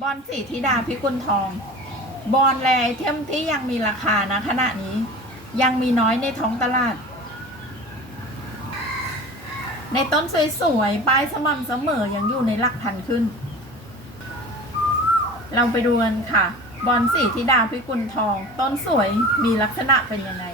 บอลสีธิดาพิกุลทอง บอลแรไอเทมที่ยังมีราคานะขณะนี้ยังมีน้อยในท้องตลาด ในต้นสวยๆปลายสม่ำเสมอยังอยู่ในหลักพันขึ้น เราไปดูกันค่ะ บอลสีธิดาพิกุลทอง ต้นสวยมีลักษณะเป็นยังไง